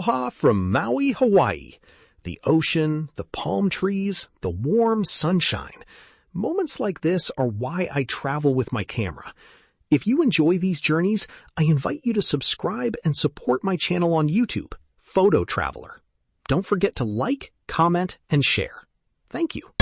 Aloha from Maui, Hawaii. The ocean, the palm trees, the warm sunshine. Moments like this are why I travel with my camera. If you enjoy these journeys, I invite you to subscribe and support my channel on YouTube, Photo Traveler. Don't forget to like, comment, and share. Thank you.